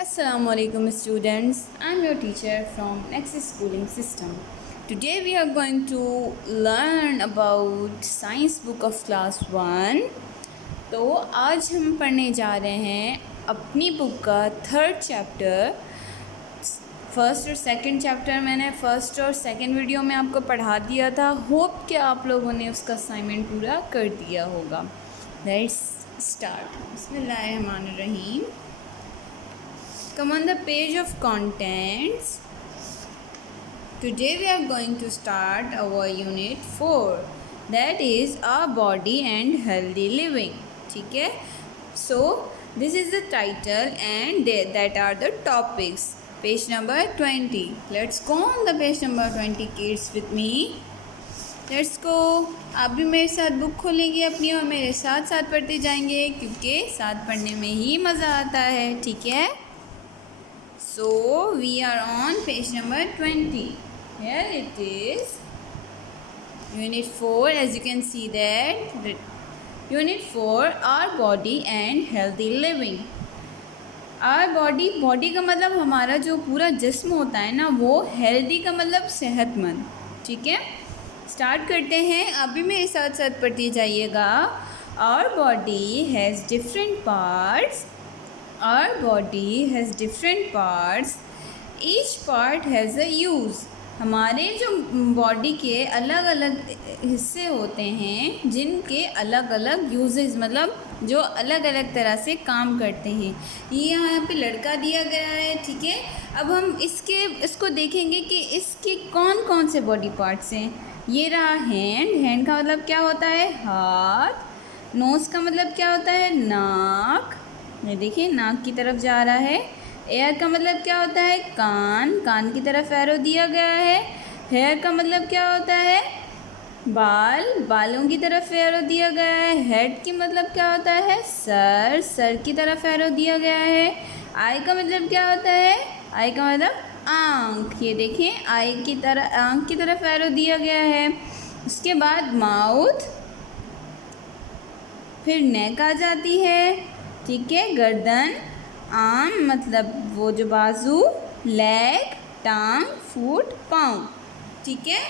Assalamualaikum students, I'm your teacher from Nexus Schooling System. Today we are going to learn about Science Book of Class 1. तो आज हम पढ़ने जा रहे हैं अपनी बुक का थर्ड चैप्टर। फर्स्ट और सेकंड चैप्टर मैंने फर्स्ट और सेकंड वीडियो में आपको पढ़ा दिया था। होप कि आप लोगों ने उसका असाइनमेंट पूरा कर दिया होगा। Let's start. बिस्मिल्लाहिर्रहमानिर्रहीम। Come on the page of contents. Today we are going to start our unit 4, that is our body and healthy living. ठीक है, so this is the title and that are the topics. Page number 20. Let's go on the page number 20 kids with me. Let's go. आप भी मेरे साथ book खोलेंगे अपनी और मेरे साथ साथ पढ़ते जाएंगे, क्योंकि साथ पढ़ने में ही मज़ा आता है। ठीक है, so we are on page number 20. Here it is, unit 4. As you can see that unit 4, our body and healthy living. our body का मतलब हमारा जो पूरा जिस्म होता है ना, वो healthy का मतलब सेहतमंद। ठीक है, स्टार्ट करते हैं। आप भी मेरे साथ साथ पढ़ते जाइएगा। our body has different parts. Our body has different parts. Each part has a use. हमारे जो बॉडी के अलग अलग हिस्से होते हैं, जिनके अलग अलग यूजेस, मतलब जो अलग अलग तरह से काम करते हैं। ये यहाँ पे लड़का दिया गया है। ठीक है, अब हम इसको देखेंगे कि इसके कौन कौन से बॉडी पार्ट्स हैं। ये रहा हैंड का मतलब क्या होता है? हाथ। नोज़ का मतलब क्या होता है? नाक। ये देखिए, नाक की तरफ जा रहा है। एयर का मतलब क्या होता है? कान की तरफ एरो दिया गया है। हेयर का मतलब क्या होता है? बालों की तरफ एरो दिया गया है। हेड की मतलब क्या होता है? सर की तरफ एरो दिया गया है। आई का मतलब क्या होता है? आई का मतलब आँख। ये देखिए, आँख की तरफ एरो दिया गया है। उसके बाद माउथ, फिर नेक आ जाती है। ठीक है, गर्दन, आर्म मतलब वो जो बाजू, लेग, टांग, फुट, पाँव। ठीक है,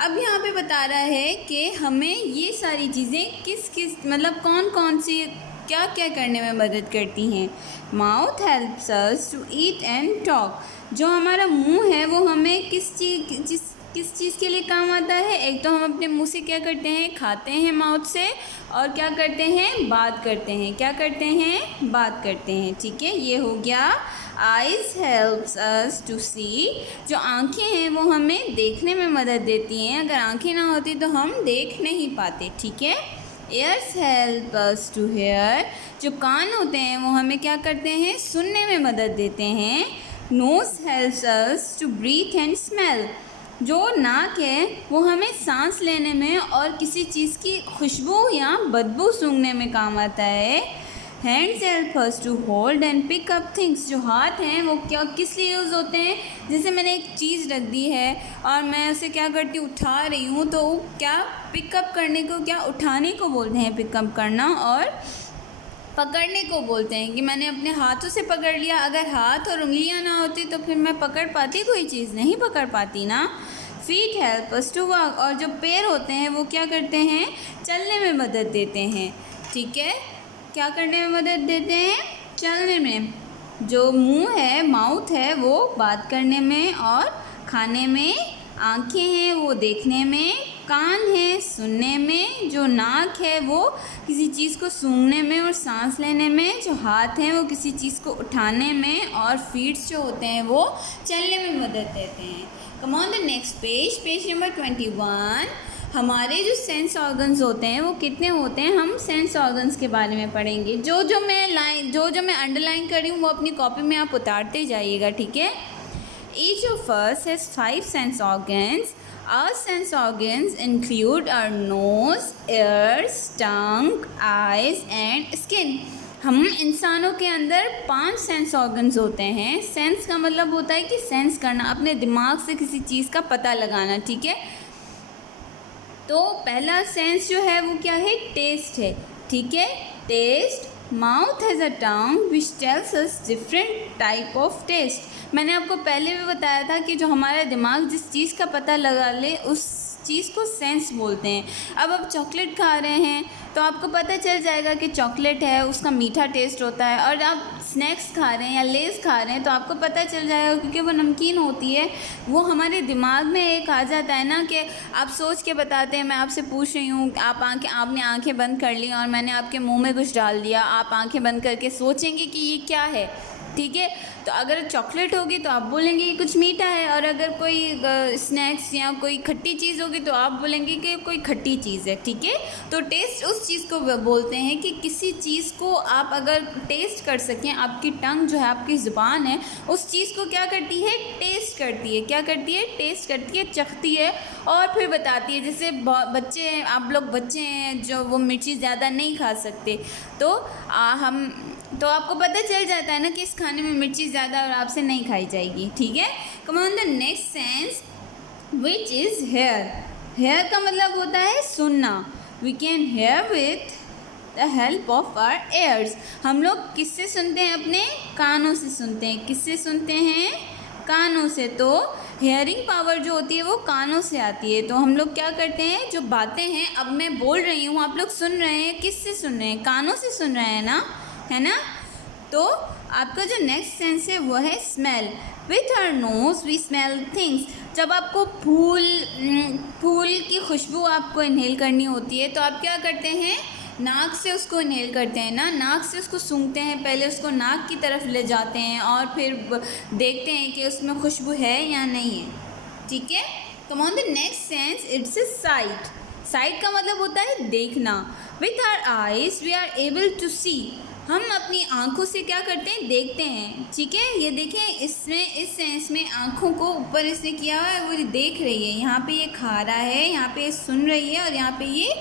अब यहाँ पे बता रहा है कि हमें ये सारी चीज़ें किस मतलब कौन सी क्या करने में मदद करती हैं। Mouth helps us to eat and talk. जो हमारा मुंह है वो हमें किस चीज़ के लिए काम आता है? एक तो हम अपने मुंह से क्या करते हैं? खाते हैं माउथ से, और क्या करते हैं? बात करते हैं। क्या करते हैं? बात करते हैं। ठीक है, ये हो गया। आइज़ हेल्प्स अस टू सी। जो आँखें हैं वो हमें देखने में मदद देती हैं। अगर आँखें ना होती तो हम देख नहीं पाते। ठीक है, ears help us to hear. जो कान होते हैं वो हमें क्या करते हैं? सुनने में मदद देते हैं। Nose helps us to breathe and smell. जो नाक है वो हमें सांस लेने में और किसी चीज़ की खुशबू या बदबू सूंघने में काम आता है। Hands help us to hold and pick up things. जो हाथ हैं वो किस लिए यूज़ होते हैं? जैसे मैंने एक चीज़ रख दी है और मैं उसे क्या करती हूँ? उठा रही हूँ, तो क्या पिकअप करने को, क्या उठाने को बोलते हैं पिकअप करना, और पकड़ने को बोलते हैं कि मैंने अपने हाथों से पकड़ लिया। अगर हाथ और उंगलियां ना होती तो फिर मैं पकड़ पाती? कोई चीज़ नहीं पकड़ पाती ना। Feet help us to walk. और जो पैर होते हैं वो क्या करते हैं? चलने में मदद देते हैं। ठीक है, क्या करने में मदद देते हैं? चलने में। जो मुंह है, माउथ है, वो बात करने में और खाने में। आँखें हैं वो देखने में। कान है सुनने में। जो नाक है वो किसी चीज़ को सूंघने में और सांस लेने में। जो हाथ हैं वो किसी चीज़ को उठाने में, और फीट्स जो होते हैं वो चलने में मदद देते हैं। कम on the next page number 21। हमारे जो सेंस ऑर्गन्स होते हैं वो कितने होते हैं? हम सेंस ऑर्गन्स के बारे में पढ़ेंगे। जो मैं अंडरलाइन कर रही हूँ वो अपनी कॉपी में आप उतारते जाइएगा। ठीक है, Each of us has 5 sense organs. Our sense organs include our nose, ears, tongue, eyes and skin. हम इंसानों के अंदर 5 सेंस ऑर्गन्स होते हैं। सेंस का मतलब होता है कि सेंस करना, अपने दिमाग से किसी चीज़ का पता लगाना। ठीक है, तो पहला सेंस जो है वो क्या है? टेस्ट है। ठीक है, taste, mouth has a tongue which tells us different type of taste. मैंने आपको पहले भी बताया था कि जो हमारा दिमाग जिस चीज़ का पता लगा ले उस चीज़ को सेंस बोलते हैं। अब आप चॉकलेट खा रहे हैं तो आपको पता चल जाएगा कि चॉकलेट है, उसका मीठा टेस्ट होता है। और आप स्नैक्स खा रहे हैं या लेज़ खा रहे हैं तो आपको पता चल जाएगा क्योंकि वो नमकीन होती है। वो हमारे दिमाग में एक आ जाता है ना कि आप सोच के बताते हैं। मैं आपसे पूछ रही हूँ, आपने आंखें बंद कर ली और मैंने आपके मुंह में कुछ डाल दिया। आप आंखें बंद करके सोचेंगे कि ये क्या है, ठीक है। तो अगर चॉकलेट होगी तो आप बोलेंगे कि कुछ मीठा है, और अगर कोई स्नैक्स या कोई खट्टी चीज़ होगी तो आप बोलेंगे कि कोई खट्टी चीज़ है, ठीक है। तो टेस्ट उस चीज़ को बोलते हैं कि किसी चीज़ को आप अगर टेस्ट कर सकें, आपकी टंग जो है, आपकी ज़ुबान है, उस चीज़ को क्या करती है, टेस्ट करती है। क्या करती है, टेस्ट करती है, चखती है और फिर बताती है। जैसे बच्चे, आप लोग बच्चे हैं जो वो मिर्ची ज़्यादा नहीं खा सकते, तो आपको पता चल जाता है ना कि इस खाने में मिर्ची ज़्यादा और आपसे नहीं खाई जाएगी, ठीक है। Come on the next sense which is hear. Hear का मतलब होता है सुनना। We can hear with the help of our ears. हम लोग किससे सुनते हैं, अपने कानों से सुनते हैं। किससे सुनते हैं, कानों से। तो हेयरिंग पावर जो होती है वो कानों से आती है। तो हम लोग क्या करते हैं, जो बातें हैं अब मैं बोल रही हूँ आप लोग सुन रहे हैं, किससे सुन रहे हैं, कानों से सुन रहे हैं ना, है ना। तो आपका जो नेक्स्ट सेंस है वो है smell. With our nose we smell things. जब आपको फूल की खुशबू आपको इनहेल करनी होती है तो आप क्या करते हैं, नाक से उसको इनहेल करते हैं ना, नाक से उसको सूंघते हैं। पहले उसको नाक की तरफ ले जाते हैं और फिर देखते हैं कि उसमें खुशबू है या नहीं है, ठीक है। Come on the next sense, it's a site. Site का मतलब होता है देखना। With our eyes we are able to see. हम अपनी आँखों से क्या करते हैं, देखते हैं, ठीक है। ये देखें, इसमें इस सेंस में आँखों को ऊपर इसने किया हुआ है, वो देख रही है। यहाँ पे ये खा रहा है, यहाँ पे ये सुन रही है और यहाँ पे ये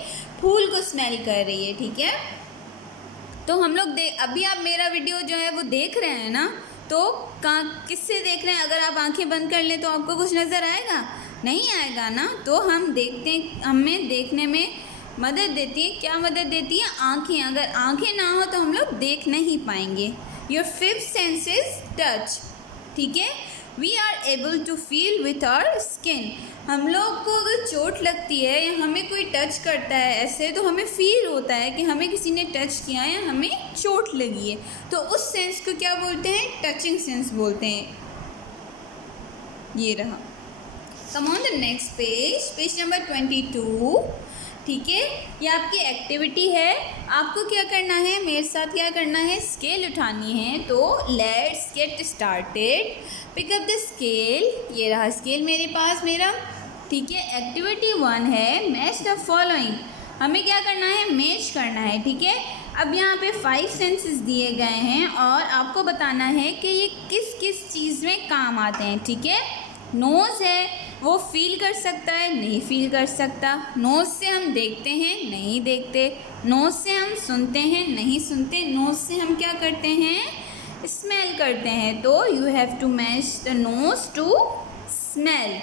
फूल को स्मेल कर रही है, ठीक है। तो हम लोग अभी आप मेरा वीडियो जो है वो देख रहे हैं ना, तो किससे देख रहे हैं। अगर आप आंखें बंद कर लें तो आपको कुछ नज़र आएगा, नहीं आएगा ना। तो हम देखते हैं, हमें देखने में मदद देती है, क्या मदद देती है, आँखें। अगर आँखें ना हो तो हम लोग देख नहीं पाएंगे। Your fifth sense is touch, ठीक है। We are able to feel with our skin. हम लोग को अगर चोट लगती है या हमें कोई टच करता है ऐसे, तो हमें फील होता है कि हमें किसी ने टच किया है या हमें चोट लगी है। तो उस सेंस को क्या बोलते हैं, टचिंग सेंस बोलते हैं। ये रहा। कम on the next page, page number 22, ठीक है। ये आपकी एक्टिविटी है। आपको क्या करना है, मेरे साथ क्या करना है, स्केल उठानी है। तो let's get started. Pick up the scale. ये रहा स्केल मेरे पास मेरा, ठीक है। एक्टिविटी 1 है मैच द फॉलोइंग। हमें क्या करना है, मैच करना है, ठीक है। अब यहाँ पे 5 सेंसेस दिए गए हैं और आपको बताना है कि ये किस किस चीज़ में काम आते हैं, ठीक है। नोज़ है, वो फील कर सकता है, नहीं फील कर सकता। नोज़ से हम देखते हैं, नहीं देखते। नोज़ से हम सुनते हैं, नहीं सुनते। नोज़ से हम क्या करते हैं, स्मेल करते हैं। तो you have to match the nose to smell.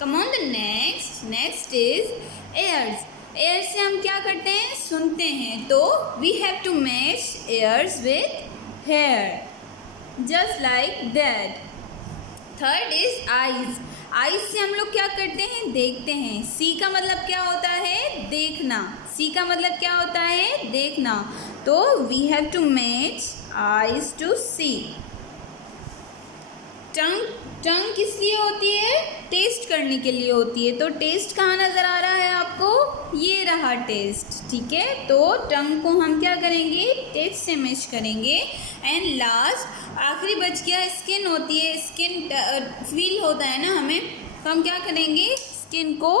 Come on the next is ears. Ear से हम क्या करते हैं, सुनते हैं। तो we have to match ears with hear, just like that. Third is eyes. Eyes से हम लोग क्या करते हैं, देखते हैं। सी का मतलब क्या होता है, देखना। सी का मतलब क्या होता है, देखना। तो we have to match eyes to see. Tongue किस लिए होती है, टेस्ट करने के लिए होती है। तो टेस्ट कहाँ नज़र आ रहा है आपको, ये रहा टेस्ट, ठीक है। तो टंग को हम क्या करेंगे, टेस्ट से मैच करेंगे। एंड लास्ट आखिरी बच गया, स्किन होती है। स्किन फील होता है ना हमें, तो हम क्या करेंगे, स्किन को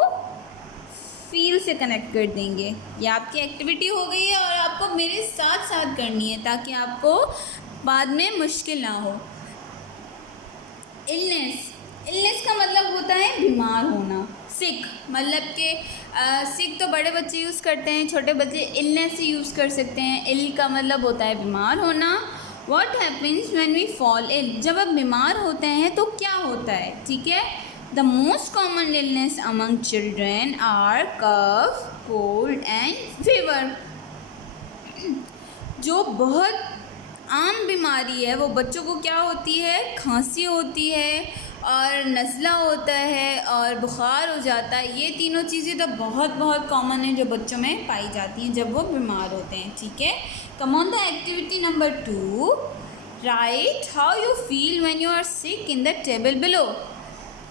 फील से कनेक्ट कर देंगे। ये आपकी एक्टिविटी हो गई है और आपको मेरे साथ साथ करनी है ताकि आपको बाद में मुश्किल ना हो। इलनेस का मतलब होता है बीमार होना। सिक मतलब कि सिक तो बड़े बच्चे यूज़ करते हैं, छोटे बच्चे इलनेस ही यूज़ कर सकते हैं। इल का मतलब होता है बीमार होना। What happens when we fall ill. जब आप बीमार होते हैं तो क्या होता है, ठीक है। The most common illness among children are cough, cold and fever. जो बहुत आम बीमारी है, वो बच्चों को क्या होती है, खांसी होती है और नज़ला होता है और बुखार हो जाता है। ये तीनों चीज़ें तो बहुत बहुत कॉमन है जो बच्चों में पाई जाती हैं जब वो बीमार होते हैं। ठीक है, come on the activity number 2, right how you feel when you are sick in the table below.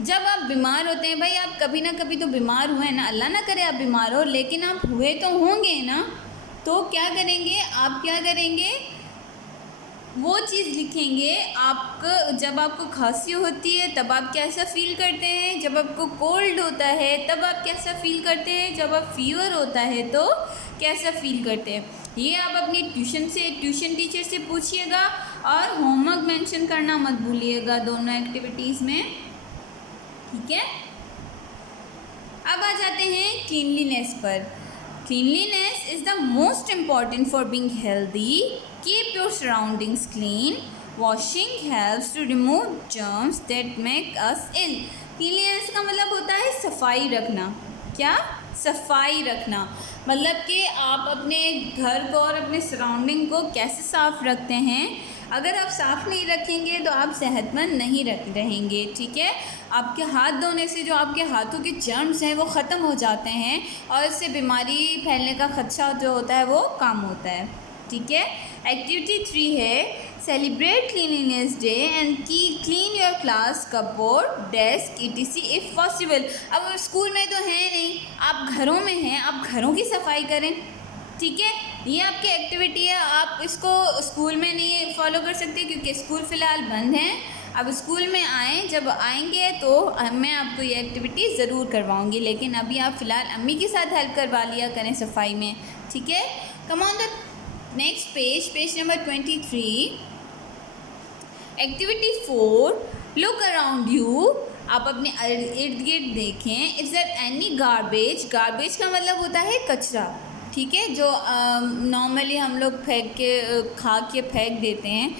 जब आप बीमार होते हैं, भाई आप कभी ना कभी तो बीमार हुए ना, अल्लाह ना करे आप बीमार हो, लेकिन आप हुए तो होंगे ना, तो क्या करेंगे आप, क्या करेंगे, वो चीज़ लिखेंगे। आपको जब आपको खांसी होती है तब आप कैसा फील करते हैं, जब आपको कोल्ड होता है तब आप कैसा फील करते हैं, जब आप फीवर होता है तो कैसा फील करते हैं। ये आप अपनी ट्यूशन टीचर से पूछिएगा और होमवर्क मेंशन करना मत भूलिएगा दोनों एक्टिविटीज़ में। ठीक है, अब आ जाते हैं क्लीनलीनेस पर। Cleanliness is the most important for being healthy. Keep your surroundings clean. Washing helps to remove germs that make us ill. Cleanliness का मतलब होता है सफाई रखना। क्या? सफाई रखना। मतलब कि आप अपने घर को और अपने सराउंडिंग को कैसे साफ़ रखते हैं। अगर आप साफ़ नहीं रखेंगे तो आप सेहतमंद नहीं रहेंगे। ठीक है, आपके हाथ धोने से जो आपके हाथों के जर्म्स हैं वो ख़त्म हो जाते हैं और इससे बीमारी फैलने का खदशा जो होता है वो कम होता है। ठीक है, एक्टिविटी 3 है celebrate cleanliness day and clean your class cupboard desk etc if possible. अब स्कूल में तो है नहीं, आप घरों में हैं, आप घरों की सफाई करें। ठीक है, ये आपकी एक्टिविटी है, आप इसको स्कूल में नहीं फॉलो कर सकते क्योंकि स्कूल फ़िलहाल बंद हैं। अब स्कूल में आएँ, जब आएंगे तो मैं आपको ये एक्टिविटी ज़रूर करवाऊँगी, लेकिन अभी आप फ़िलहाल अम्मी के साथ हेल्प करवा लिया करें सफाई में। ठीक है, come on the next page number 23, activity 4, look around you. आप अपने इर्द गिर्द देखें। If there any garbage, garbage का मतलब होता है कचरा। ठीक है, जो नॉर्मली हम लोग खा के फेंक देते हैं,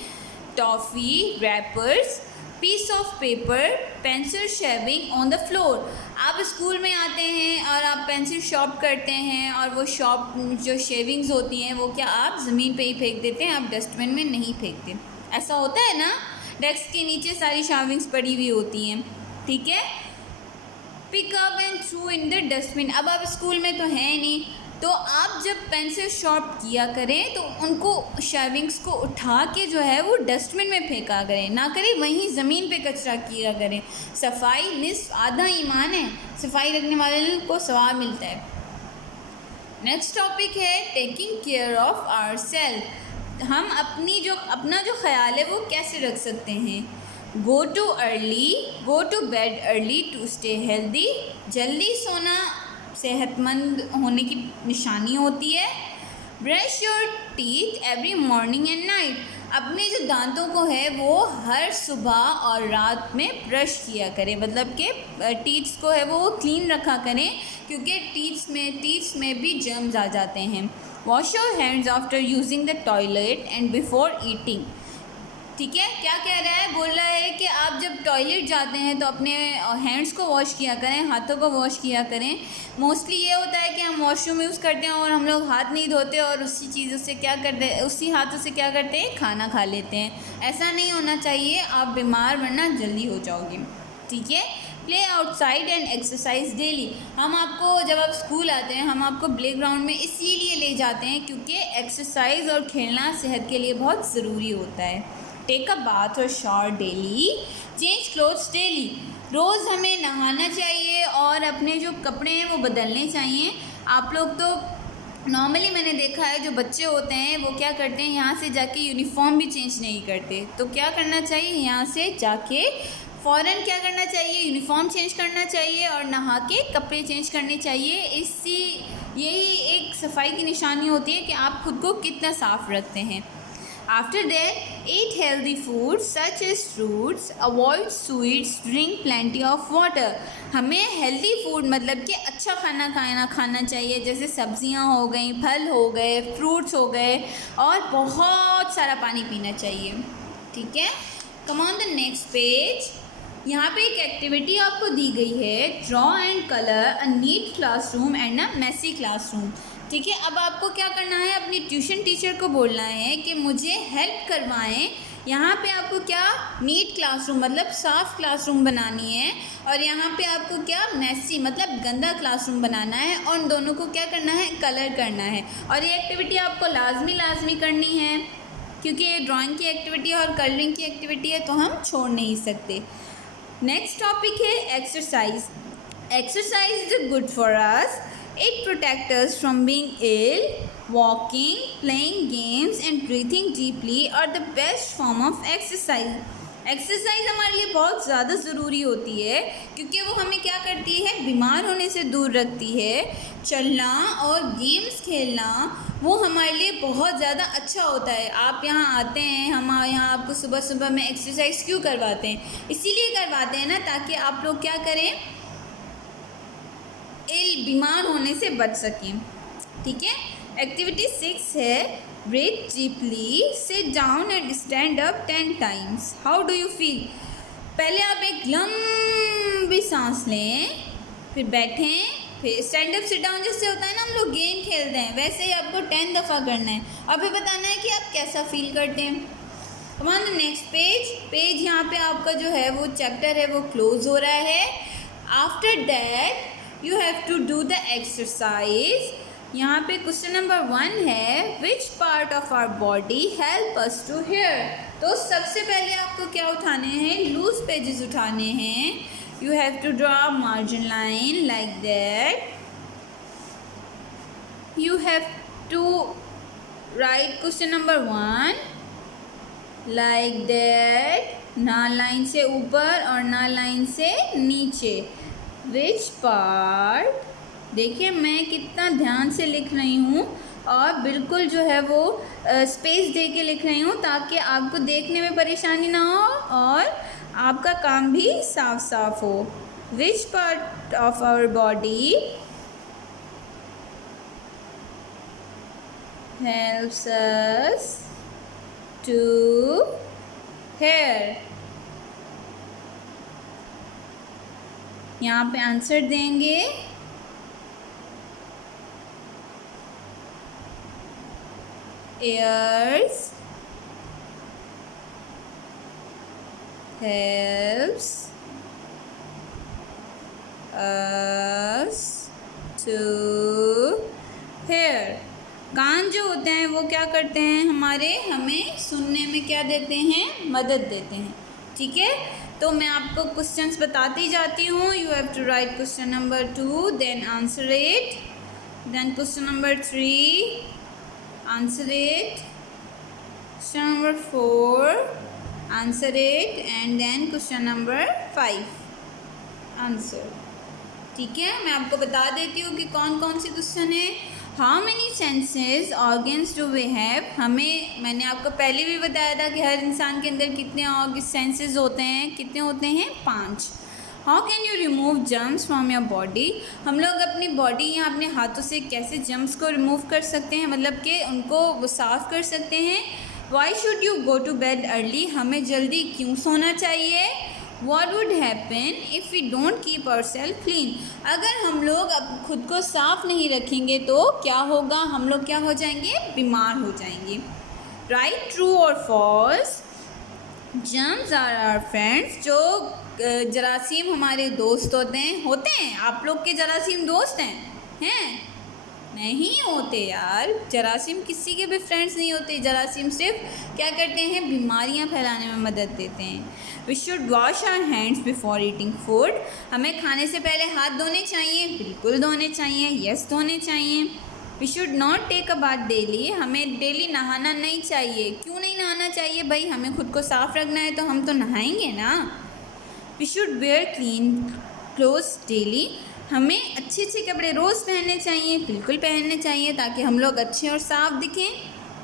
toffee, wrappers, piece of paper, pencil shaving on the floor. आप स्कूल में आते हैं और आप पेंसिल शॉप करते हैं और वो शॉप जो शेविंग्स होती हैं वो क्या आप ज़मीन पे ही फेंक देते हैं, आप डस्टबिन में नहीं फेंकते। ऐसा होता है ना, डेस्क के नीचे सारी शेविंग्स पड़ी हुई होती हैं। ठीक है, pick up and throw in the dustbin. अब आप स्कूल में तो हैं नहीं, तो आप जब पेंसिल शॉर्प किया करें तो उनको शेविंग्स को उठा के जो है वो डस्टबिन में फेंका करें, ना करें वहीं ज़मीन पे कचरा किया करें। सफाई निस्फ आधा ईमान है, सफाई रखने वाले को सवाब मिलता है। नेक्स्ट टॉपिक है टेकिंग केयर ऑफ आवरसेल्फ। हम अपना जो ख्याल है वो कैसे रख सकते हैं। Go to bed early to stay healthy. जल्दी सोना सेहतमंद होने की निशानी होती है। Brush your teeth every morning and night. अपने जो दांतों को है वो हर सुबह और रात में ब्रश किया करें, मतलब कि टीथ्स को है वो क्लीन रखा करें क्योंकि टीथ्स में भी जर्म्स आ जाते हैं। Wash your hands after using the toilet and before eating. ठीक है, क्या कह रहा है, बोल रहा है कि आप जब टॉयलेट जाते हैं तो अपने हैंड्स को वॉश किया करें, हाथों को वॉश किया करें। मोस्टली ये होता है कि हम वॉशरूम यूज़ करते हैं और हम लोग हाथ नहीं धोते और उसी हाथों से क्या करते हैं, खाना खा लेते हैं। ऐसा नहीं होना चाहिए, आप बीमार वरना जल्दी हो जाओगे। ठीक है, play outside and exercise daily. हम आपको जब आप स्कूल आते हैं हम आपको प्ले ग्राउंड में इसीलिए ले जाते हैं क्योंकि एक्सरसाइज और खेलना सेहत के लिए बहुत ज़रूरी होता है। टेक अ बाथ और shower daily. Change clothes daily. रोज़ हमें नहाना चाहिए और अपने जो कपड़े हैं वो बदलने चाहिए। आप लोग तो नॉर्मली मैंने देखा है जो बच्चे होते हैं वो क्या करते हैं, यहाँ से जाके यूनिफॉर्म भी चेंज नहीं करते। तो क्या करना चाहिए, यहाँ से जाके फ़ौरन क्या करना चाहिए, यूनिफॉर्म चेंज करना चाहिए और नहा के कपड़े चेंज करने चाहिए। यही एक सफाई की निशानी होती है कि आप खुद को कितना साफ़ रखते हैं। After that, eat healthy foods such as fruits, avoid sweets, drink plenty of water. हमें हेल्दी फूड मतलब कि अच्छा खाना चाहिए, जैसे सब्जियां हो गई, फल हो गए, फ्रूट्स हो गए और बहुत सारा पानी पीना चाहिए। ठीक है, come on the next page. यहाँ पे एक एक्टिविटी आपको दी गई है, draw and colour a neat classroom and a messy classroom. ठीक है। अब आपको क्या करना है, अपनी ट्यूशन टीचर को बोलना है कि मुझे हेल्प करवाएं। यहाँ पे आपको क्या, नीट क्लासरूम मतलब साफ़ क्लासरूम बनानी है, और यहाँ पे आपको क्या, मैसी मतलब गंदा क्लासरूम बनाना है, और उन दोनों को क्या करना है, कलर करना है। और ये एक्टिविटी आपको लाजमी करनी है, क्योंकि ये ड्राइंग की एक्टिविटी है और कलरिंग की एक्टिविटी है, तो हम छोड़ नहीं सकते। नेक्स्ट टॉपिक है exercise. Exercise is good for us, it protects us from being ill. Walking, playing games and breathing deeply are the best form of exercise. Exercise हमारे लिए बहुत ज़्यादा ज़रूरी होती है, क्योंकि वो हमें क्या करती है, बीमार होने से दूर रखती है। चलना और गेम्स खेलना वो हमारे लिए बहुत ज़्यादा अच्छा होता है। आप यहाँ आते हैं, हम यहाँ आपको सुबह सुबह में एक्सरसाइज क्यों करवाते हैं, इसीलिए करवाते हैं ना, ताकि आप लोग क्या करें, बीमार होने से बच सकें। ठीक है। एक्टिविटी 6 है breathe deeply, sit down and stand up 10 times. How do you feel? पहले आप एक लंबी सांस लें, फिर बैठें, फिर स्टैंड अप सिट डाउन जैसे होता है ना, हम लोग गेम खेलते हैं, वैसे ही आपको 10 दफ़ा करना है और फिर बताना है कि आप कैसा फील करते हैं। अब ऑन द नेक्स्ट पेज यहाँ पे आपका जो है वो चैप्टर है वो क्लोज हो रहा है। After that you have to do the exercise. यहाँ पे क्वेश्चन नंबर 1 है, which part of our body help us to hear? तो सबसे पहले आपको क्या उठाने हैं, लूज पेजेस उठाने हैं। you have to draw a margin line like that. you have to write question number 1 like that, ना लाइन से ऊपर और ना लाइन से नीचे। विच पार्ट, देखिए मैं कितना ध्यान से लिख रही हूँ और बिल्कुल जो है वो स्पेस दे के लिख रही हूँ, ताकि आपको देखने में परेशानी ना हो और आपका काम भी साफ साफ हो। Which part of our body helps us to hear? यहाँ पे आंसर देंगे ears helps us to hear। कान जो होते हैं वो क्या करते हैं, हमारे हमें सुनने में क्या देते हैं, मदद देते हैं। ठीक है। तो मैं आपको क्वेश्चंस बताती जाती हूँ। You have to write question number 2, then answer it, then question number 3, answer it, question number 4, answer it, and then question number 5, answer. ठीक है। मैं आपको बता देती हूँ कि कौन कौन से क्वेश्चन है। How many senses organs do we have? मैंने आपको पहले भी बताया था कि हर इंसान के अंदर कितने सेंसेस होते हैं, कितने होते हैं, 5। How can you remove germs from your body? हम लोग अपनी बॉडी या अपने हाथों से कैसे जर्म्स को रिमूव कर सकते हैं, मतलब कि उनको साफ कर सकते हैं। Why should you go to bed early? हमें जल्दी क्यों सोना चाहिए? What would happen if we don't keep ourselves clean? अगर हम लोग अब खुद को साफ नहीं रखेंगे तो क्या होगा, हम लोग क्या हो जाएंगे, बीमार हो जाएंगे। राइट, ट्रू और false? Germs are our friends. जो जरासीम हमारे दोस्त होते हैं। आप लोग के जरासीम दोस्त हैं? नहीं होते यार, जरासीम किसी के भी फ्रेंड्स नहीं होते। जरासीम सिर्फ क्या करते हैं, बीमारियां फैलाने में मदद देते हैं। We should wash our hands before eating food. हमें खाने से पहले हाथ धोने चाहिए, बिल्कुल धोने चाहिए, यस धोने चाहिए। We should not take a bath daily. हमें डेली नहाना नहीं चाहिए। क्यों नहीं नहाना चाहिए भाई, हमें खुद को साफ रखना है तो हम तो नहाएंगे ना। We should wear clean clothes daily. हमें अच्छे अच्छे कपड़े रोज़ पहनने चाहिए, बिल्कुल पहनने चाहिए, ताकि हम लोग अच्छे और साफ दिखें।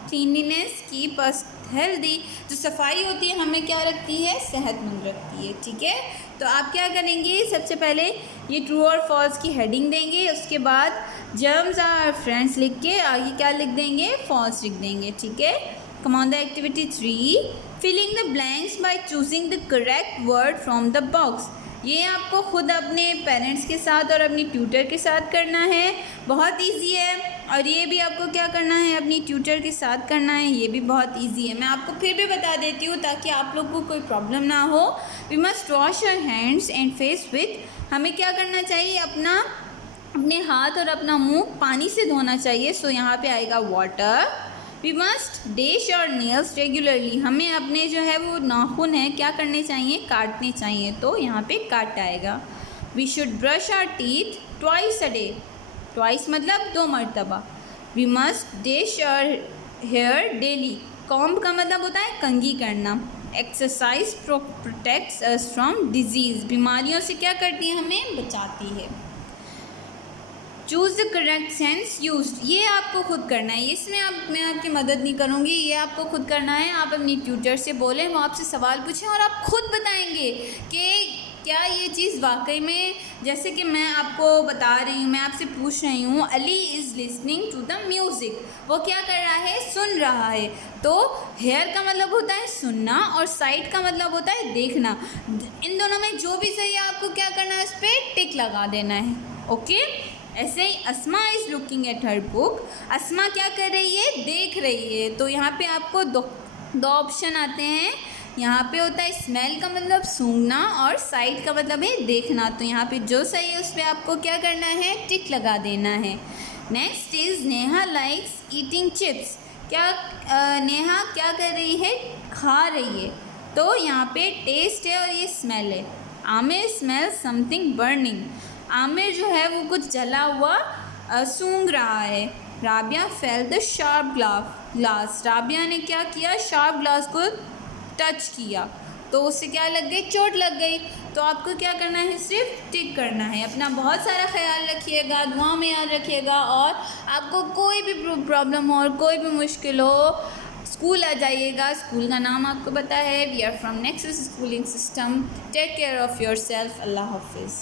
Cleanliness keep us healthy. जो सफाई होती है हमें क्या रखती है, सेहतमंद रखती है। ठीक है। तो आप क्या करेंगे, सबसे पहले ये ट्रू और फॉल्स की हेडिंग देंगे, उसके बाद जर्म्स आर फ्रेंड्स लिख के आगे क्या लिख देंगे, फॉल्स लिख देंगे। ठीक है। Come on the activity 3, filling the blanks by choosing the correct word from the box. ये आपको खुद अपने पेरेंट्स के साथ और अपनी ट्यूटर के साथ करना है, बहुत इजी है। और ये भी आपको क्या करना है, अपनी ट्यूटर के साथ करना है, ये भी बहुत इजी है। मैं आपको फिर भी बता देती हूँ ताकि आप लोग को कोई प्रॉब्लम ना हो। We must wash our hands and face with, हमें क्या करना चाहिए, अपने हाथ और अपना मुंह पानी से धोना चाहिए। सो यहाँ पे आएगा वाटर। वी मस्ट डेश और नेल्स रेगुलरली, हमें अपने जो है वो नाखून है क्या करने चाहिए, काटने चाहिए। तो यहाँ पे काट आएगा। We should brush our teeth twice a day, twice मतलब 2 मरतबा। We must dash our hair daily, comb का मतलब होता है कंघी करना। Exercise protects us from disease, बीमारियों से क्या करती है, हमें बचाती है। Choose the correct sense used, ये आपको खुद करना है, इसमें मैं आपकी मदद नहीं करूँगी, ये आपको खुद करना है। आप अपनी ट्यूटर से बोलें, वो आपसे सवाल पूछें और आप खुद बताएंगे कि क्या ये चीज़ वाकई में, जैसे कि मैं आपको बता रही हूँ, मैं आपसे पूछ रही हूँ, Ali is listening to the music, वो क्या कर रहा है, सुन रहा है। तो हेयर का मतलब होता है सुनना और साइड का मतलब होता है देखना। इन दोनों में जो भी सही है आपको क्या करना है, इस पर टिक लगा देना है। ओके, ऐसे ही Asma is looking at her book, Asma क्या कर रही है, देख रही है। तो यहाँ पे आपको दो ऑप्शन आते हैं। यहाँ पे होता है स्मेल का मतलब सूंघना और साइट का मतलब है देखना। तो यहाँ पे जो सही है उस पर आपको क्या करना है, टिक लगा देना है। Next is Neha likes eating chips, क्या नेहा क्या कर रही है, खा रही है। तो यहाँ पे टेस्ट है और ये स्मेल है। Aamir smell something burning, Aamir जो है वो कुछ जला हुआ सूंघ रहा है। Rabia fail the sharp glass, Rabia ने क्या किया, शार्प ग्लास को टच किया तो उससे क्या लग गई, चोट लग गई। तो आपको क्या करना है, सिर्फ टिक करना है। अपना बहुत सारा ख्याल रखिएगा, दुआ में याद रखिएगा, और आपको कोई भी प्रॉब्लम हो और कोई भी मुश्किल हो, स्कूल आ जाइएगा। स्कूल का नाम आपको पता है, we are from Nexus schooling system. Take care of yourself. अल्लाह हाफिज़।